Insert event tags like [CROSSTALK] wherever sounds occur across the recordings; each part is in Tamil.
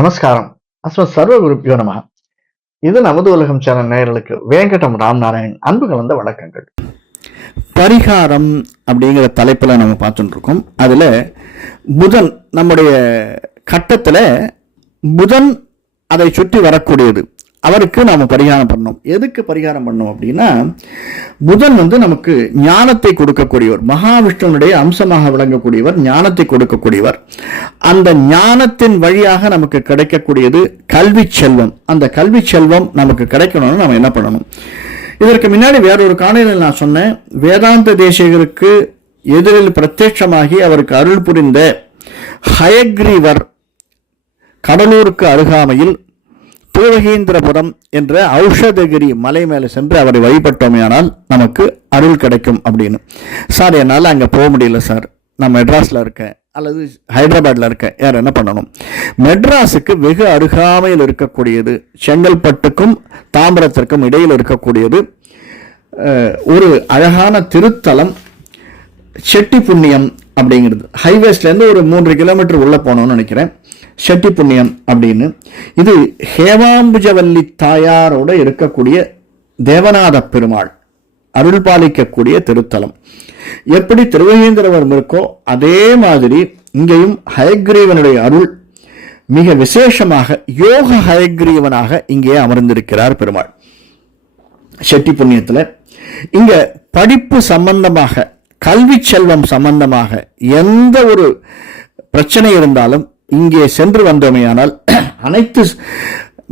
நமஸ்காரம். அஸ்ம சர்வ குருப்பியோ நம. இது நமது உலகம் சேனல் நேயர்களுக்கு வேங்கடம் ராம்நாராயண் அன்பு கலந்த வணக்கங்கள். பரிகாரம் அப்படிங்கிற தலைப்பில் நம்ம பார்த்துட்டு இருக்கோம் அதுல புதன் நம்முடைய கட்டத்தில் புதன் அதை சுற்றி வரக்கூடியது. அவருக்கு நாம் பரிகாரம் பண்ணோம். எதுக்கு பரிகாரம் பண்ணோம் அப்படின்னா புதன் வந்து நமக்கு ஞானத்தை கொடுக்கக்கூடியவர் மகாவிஷ்ணுனுடைய அம்சமாக விளங்கக்கூடியவர் ஞானத்தை கொடுக்கக்கூடியவர். அந்த ஞானத்தின் வழியாக நமக்கு கிடைக்கக்கூடியது கல்வி செல்வம். அந்த கல்வி செல்வம் நமக்கு கிடைக்கணும்னு நம்ம என்ன பண்ணணும்? இதற்கு முன்னாடி வேறொரு காணொலியில் நான் சொன்னேன் வேதாந்த தேசிகருக்கு எதிரில் பிரத்யட்சமாகி அவருக்கு அருள் புரிந்த ஹயக்ரீவர் கடலூருக்கு அருகாமையில் பூவகேந்திரபுரம் என்ற ஔஷதகிரி மலை மேலே சென்று அவரை வழிபட்டோமேயானால் நமக்கு அருள் கிடைக்கும் அப்படின்னு. சார் என்னால் அங்கே போக முடியல சார். நான் மெட்ராஸில் இருக்கேன். அல்லது ஹைதராபாத்தில் இருக்கேன். யார் என்ன பண்ணணும்? மெட்ராஸுக்கு வெகு அருகாமையில் இருக்கக்கூடியது செங்கல்பட்டுக்கும் தாம்பரத்திற்கும் இடையில் இருக்கக்கூடியது ஒரு அழகான திருத்தலம் செட்டி புண்ணியம் அப்படிங்கிறது. ஹைவேஸ்லேருந்து ஒரு மூன்று கிலோமீட்டர் உள்ளே போனோம்னு நினைக்கிறேன். செட்டி புண்ணியம் அப்படின்னு. இது ஹேமாம்புஜவல்லி தாயாரோடு இருக்கக்கூடிய தேவநாத பெருமாள் அருள் பாலிக்கக்கூடிய திருத்தலம். எப்படி திருவகேந்திரவரம் இருக்கோ அதே மாதிரி இங்கேயும் ஹயக்ரீவனுடைய அருள் மிக விசேஷமாக யோக ஹயக்ரீவனாக இங்கே அமர்ந்திருக்கிறார் பெருமாள். செட்டி புண்ணியத்தில் இங்க படிப்பு சம்பந்தமாக கல்வி செல்வம் சம்பந்தமாக எந்த ஒரு பிரச்சனை இருந்தாலும் இங்கே சென்று வந்தோமேயானால் [CLEARS THROAT] அனைத்து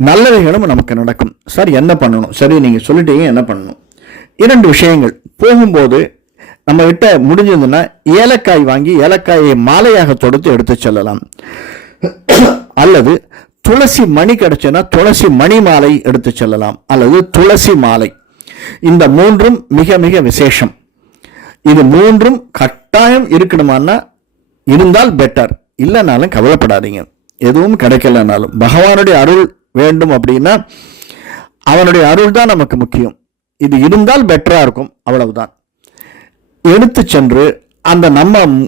நல்லவைகளும் நமக்கு நடக்கும். சார் என்ன பண்ணணும்? சரி நீங்கள் சொல்லிட்டீங்க என்ன பண்ணணும்? இரண்டு விஷயங்கள். போகும்போது நம்ம கிட்ட முடிஞ்சதுன்னா ஏலக்காய் வாங்கி ஏலக்காயை மாலையாக தொடுத்து எடுத்து செல்லலாம். [CLEARS THROAT] அல்லது துளசி மணி கிடைச்சுன்னா துளசி மணி மாலை எடுத்து செல்லலாம். அல்லது துளசி மாலை. இந்த மூன்றும் மிக மிக விசேஷம். இது மூன்றும் கட்டாயம் இருக்கணுமான்னா இருந்தால் பெட்டர் இல்லைனாலும் கவலைப்படாதீங்க. எதுவும் கிடைக்கலனாலும். பகவானுடைய அருள் வேண்டும் அப்படின்னா அவனுடைய அருள் தான் நமக்கு முக்கியம். இது இருந்தால் பெட்டராக இருக்கும். அவ்வளவுதான். எடுத்து சென்று அந்த நம்ம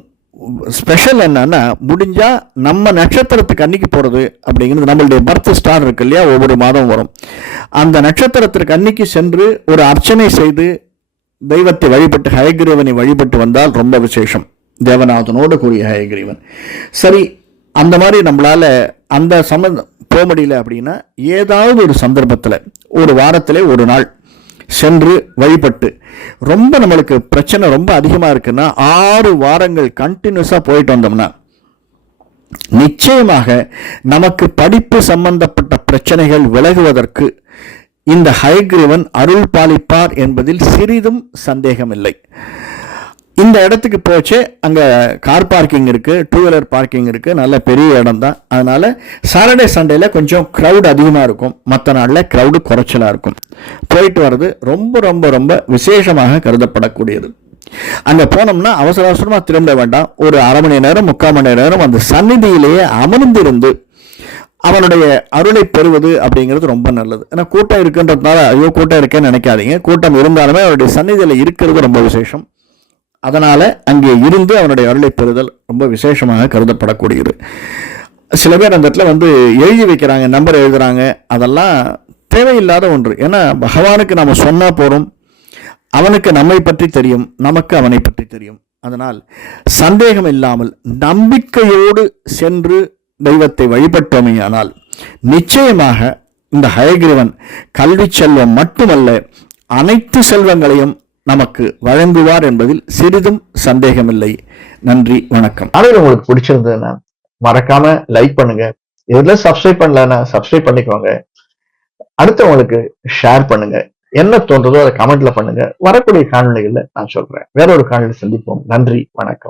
ஸ்பெஷல் என்னன்னா முடிஞ்சால் நம்ம நட்சத்திரத்துக்கு அன்னைக்கு போகிறது அப்படிங்கிறது நம்மளுடைய பர்த் ஸ்டார் இருக்கு இல்லையா? ஒவ்வொரு மாதம் வரும். அந்த நட்சத்திரத்திற்கு அன்னைக்கு சென்று ஒரு அர்ச்சனை செய்து தெய்வத்தை வழிபட்டு ஹயகிரீவனை வழிபட்டு வந்தால் ரொம்ப விசேஷம். தேவநாதனோடு கூடிய ஹயகிரீவன். சரி அந்த மாதிரி நம்மளால் அந்த சம்மந்தம் போக முடியல அப்படின்னா ஏதாவது ஒரு சந்தர்ப்பத்தில் ஒரு வாரத்தில் ஒரு நாள் சென்று வழிபட்டு ரொம்ப நம்மளுக்கு பிரச்சனை ரொம்ப அதிகமாக இருக்குன்னா ஆறு வாரங்கள் கண்டினியூஸாக போயிட்டு வந்தோம்னா நிச்சயமாக நமக்கு படிப்பு சம்பந்தப்பட்ட பிரச்சனைகள் விலகுவதற்கு இந்த ஹயக்ரீவன் அருள் பாலிப்பார் என்பதில் சிறிதும் சந்தேகமில்லை. இந்த இடத்துக்கு போச்சு. அங்கே கார் பார்க்கிங் இருக்குது டூ வீலர் பார்க்கிங் இருக்குது நல்ல பெரிய இடம் தான் அதனால் சாட்டர்டே சண்டேல கொஞ்சம் க்ரௌட் அதிகமாக இருக்கும். மற்ற நாளில் க்ரௌடு குறைச்சலாக இருக்கும். போயிட்டு வர்றது ரொம்ப ரொம்ப ரொம்ப விசேஷமாக கருதப்படக்கூடியது. அங்கே போனோம்னா அவசர அவசரமாக திரும்ப வேண்டாம். ஒரு அரை மணி நேரம் முக்கால் மணி நேரம் அந்த சந்நிதியிலேயே அமர்ந்திருந்து அவனுடைய அருளை பெறுவது அப்படிங்கிறது ரொம்ப நல்லது. ஏன்னா கூட்டம் இருக்குன்றதுனால ஐயோ கூட்டம் இருக்கேன்னு நினைக்காதீங்க. கூட்டம் இருந்தாலுமே அவருடைய சந்நிதியில் இருக்கிறது ரொம்ப விசேஷம். அதனால் அங்கே இருந்து அவனுடைய அருளை பெறுதல் ரொம்ப விசேஷமாக கருதப்படக்கூடியது. சில பேர் அந்த இடத்துல வந்து எழுதி வைக்கிறாங்க நம்பர் எழுதுறாங்க. அதெல்லாம் தேவையில்லாத ஒன்று. ஏன்னா பகவானுக்கு நம்ம சொன்னால் போகிறோம் அவனுக்கு நம்மை பற்றி தெரியும். நமக்கு அவனை பற்றி தெரியும். அதனால் சந்தேகம் இல்லாமல் நம்பிக்கையோடு சென்று தெய்வத்தை வழிபட்டோமேயானால் நிச்சயமாக இந்த ஹயகிரவன் கல்வி செல்வம் மட்டுமல்ல அனைத்து செல்வங்களையும் நமக்கு வழங்குவார் என்பதில் சிறிதும் சந்தேகமில்லை. நன்றி வணக்கம். அதில் உங்களுக்கு பிடிச்சிருந்ததுன்னா மறக்காம லைக் பண்ணுங்க. எதுல சப்ஸ்கிரைப் பண்ணலன்னா சப்ஸ்கிரைப் பண்ணிக்கோங்க. அடுத்தவங்களுக்கு ஷேர் பண்ணுங்க. என்ன தோன்றதோ அதை கமெண்ட்ல பண்ணுங்க. வரக்கூடிய காணொளிகள்ல நான் சொல்றேன். வேற ஒரு காணொலி சந்திப்போம். நன்றி வணக்கம்.